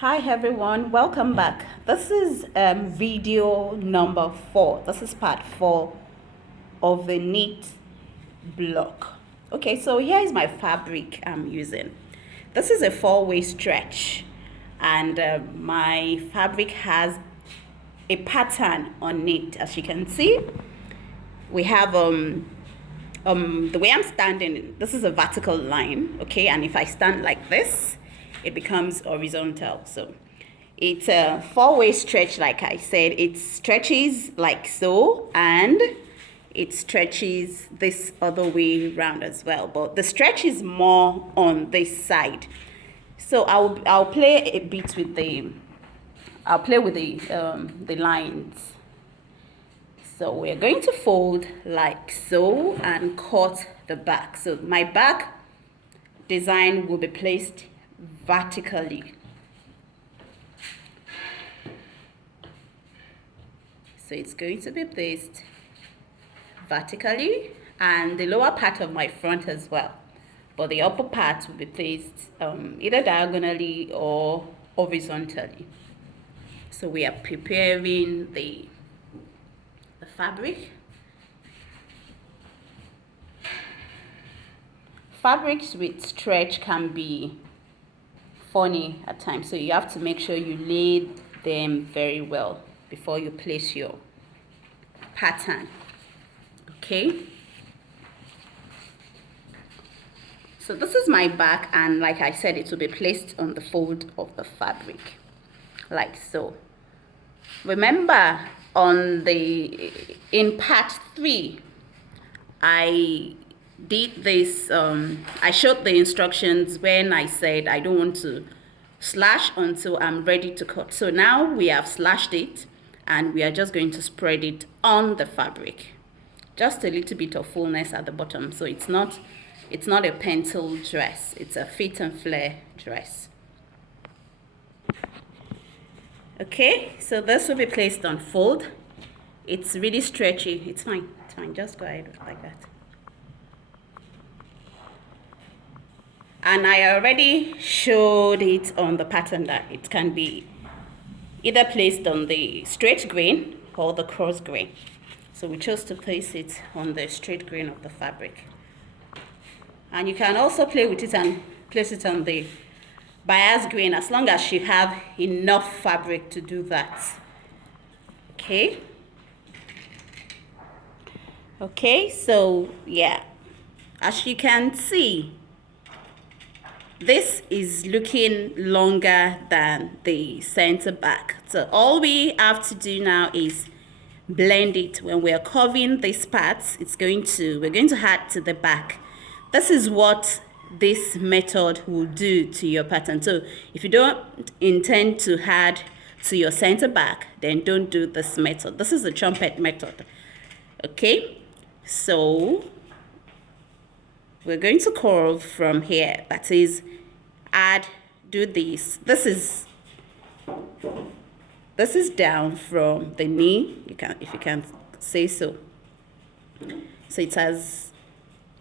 Hi everyone, welcome back. This is video number 4. This is part 4 of the knit block. Okay, so here is my fabric I'm using. This is a 4-way stretch, and my fabric has a pattern on it. As you can see, we have the way I'm standing, this is a vertical line, okay, and if I stand like this, it becomes horizontal. So it's a 4-way stretch. Like I said, it stretches like so, and it stretches this other way around as well, but the stretch is more on this side. So I'll play a bit with the lines. So we're going to fold like so and cut the back. So my back design will be placed vertically. So it's going to be placed vertically, and the lower part of my front as well. But the upper part will be placed either diagonally or horizontally. So we are preparing the fabric. Fabrics with stretch can be funny at times, so you have to make sure you lay them very well before you place your pattern. Okay, so this is my back, and like I said, it will be placed on the fold of the fabric like so. Remember, in part 3 I did this, I showed the instructions when I said I don't want to slash until I'm ready to cut. So now we have slashed it, and we are just going to spread it on the fabric. Just a little bit of fullness at the bottom, so it's not a pencil dress, it's a fit and flare dress. Okay, so this will be placed on fold. It's really stretchy. It's fine, just go ahead like that. And I already showed it on the pattern that it can be either placed on the straight grain or the cross grain. So we chose to place it on the straight grain of the fabric. And you can also play with it and place it on the bias grain, as long as you have enough fabric to do that. Okay, so yeah, as you can see, this is looking longer than the center back. So all we have to do now is blend it. When we are curving these parts, we're going to add to the back. This is what this method will do to your pattern. So if you don't intend to add to your center back, then don't do this method. This is the trumpet method. Okay, so we're going to curve from here. That is, do this. This is down from the knee, if you can say so. So it has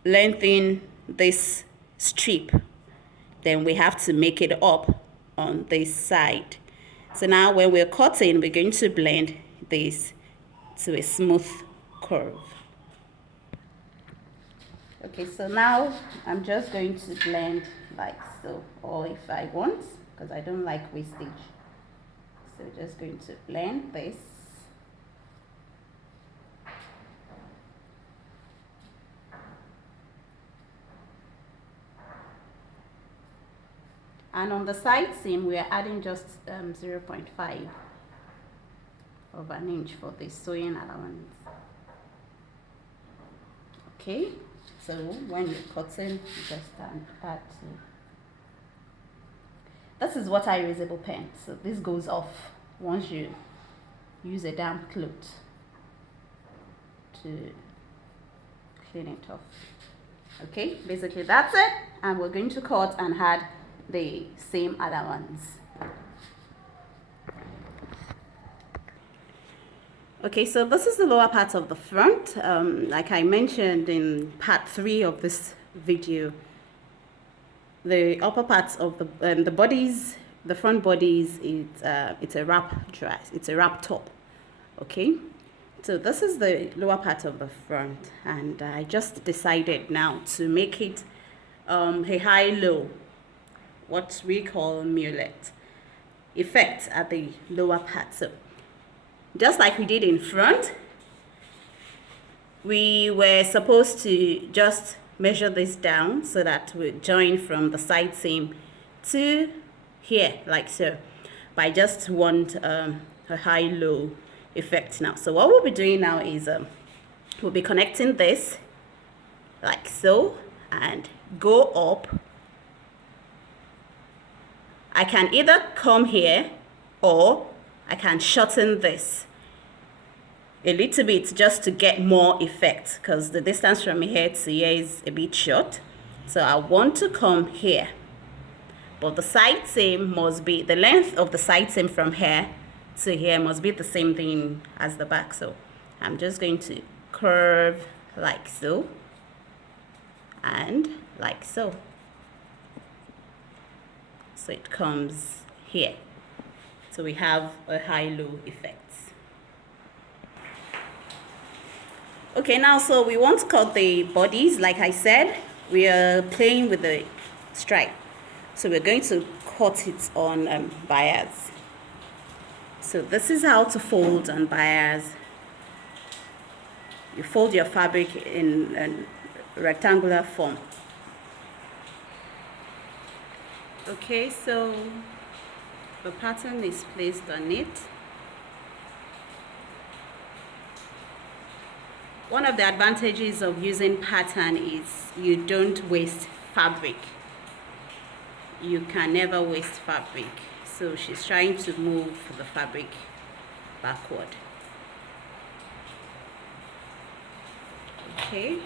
lengthened this strip. Then we have to make it up on this side. So now when we're cutting, we're going to blend this to a smooth curve. Okay, so now I'm just going to blend like so, or if I want, because I don't like wastage. So just going to blend this. And on the side seam, we are adding just 0.5 of an inch for the sewing allowance. Okay, so when you're cutting, you just add to. This is water erasable pen, so this goes off once you use a damp cloth to clean it off. Okay, basically that's it, and we're going to cut and add the same allowance. Okay, so this is the lower part of the front. Like I mentioned in part 3 of this video, the upper parts of the bodies the front body is it's a wrap dress, it's a wrap top. Okay, so this is the lower part of the front, and I just decided now to make it a high-low, what we call mulet effect at the lower part. So just like we did in front, we were supposed to just measure this down so that we join from the side seam to here, like so. But I just want a high-low effect now. So what we'll be doing now is we'll be connecting this like so and go up. I can either come here or I can shorten this a little bit just to get more effect, because the distance from here to here is a bit short. So I want to come here, but the side seam must be, the length of the side seam from here to here must be the same thing as the back. So I'm just going to curve like so and like so. So it comes here. So we have a high-low effect. Okay, now so we want to cut the bodies. Like I said, we are playing with the stripe. So we're going to cut it on bias. So this is how to fold on bias. You fold your fabric in a rectangular form. Okay, so the pattern is placed on it. One of the advantages of using pattern is you don't waste fabric. You can never waste fabric. So she's trying to move the fabric backward. Okay.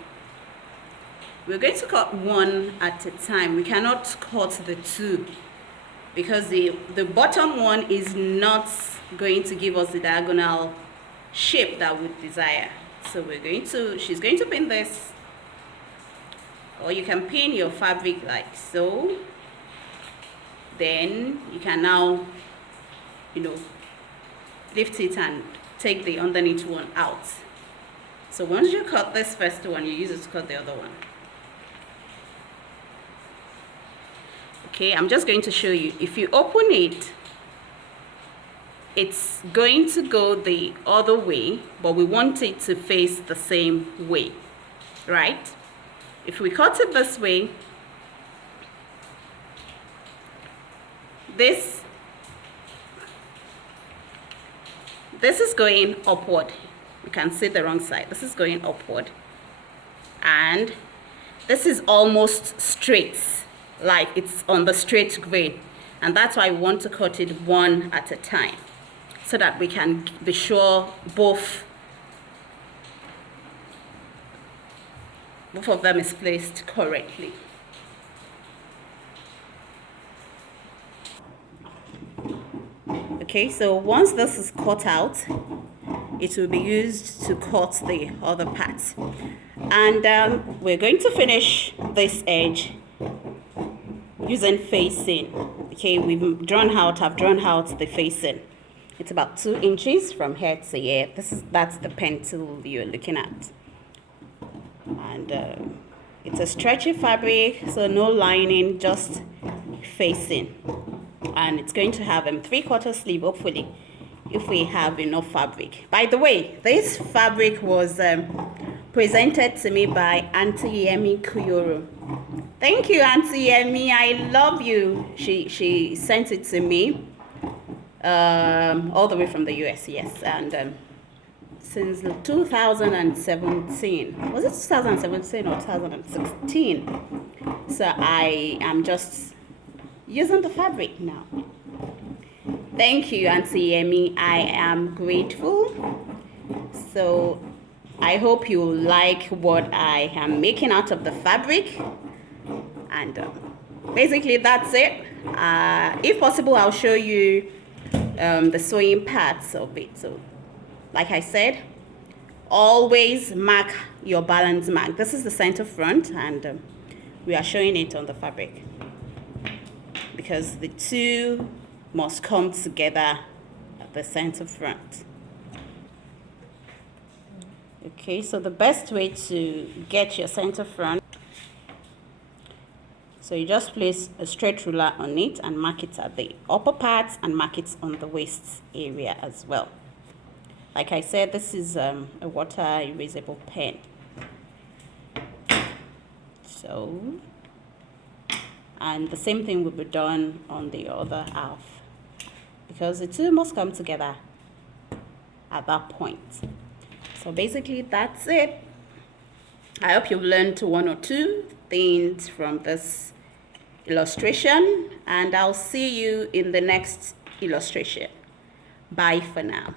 We're going to cut one at a time. We cannot cut the two because the bottom one is not going to give us the diagonal shape that we desire. So she's going to pin this, or you can pin your fabric like so. Then you can now, lift it and take the underneath one out. So once you cut this first one, you use it to cut the other one. Okay, I'm just going to show you. If you open it, it's going to go the other way, but we want it to face the same way, right? If we cut it this way, this is going upward. You can see the wrong side. This is going upward, and this is almost straight, like it's on the straight grain, and that's why we want to cut it one at a time so that we can be sure both of them is placed correctly. Okay, so once this is cut out, it will be used to cut the other parts. And we're going to finish this edge using facing. Okay, I've drawn out the facing. It's about 2 inches from here to here. That's the pencil you're looking at. And it's a stretchy fabric, so no lining, just facing. And it's going to have 3/4 sleeve, hopefully, if we have enough fabric. By the way, this fabric was presented to me by Auntie Yemi Kuyoro. Thank you, Auntie Yemi. I love you. She sent it to me all the way from the US, yes. And since 2017, was it 2017 or 2016? So I am just using the fabric now. Thank you, Auntie Yemi. I am grateful. So I hope you like what I am making out of the fabric. And basically that's it. If possible, I'll show you the sewing parts of it. So like I said, always mark your balance mark. This is the center front, and we are showing it on the fabric because the two must come together at the center front. Okay, so the best way to get your center front, so you just place a straight ruler on it and mark it at the upper part and mark it on the waist area as well. Like I said, this is a water erasable pen. So, and the same thing will be done on the other half, because the two must come together at that point. So basically that's it. I hope you've learned one or two things from this illustration, and I'll see you in the next illustration. Bye for now.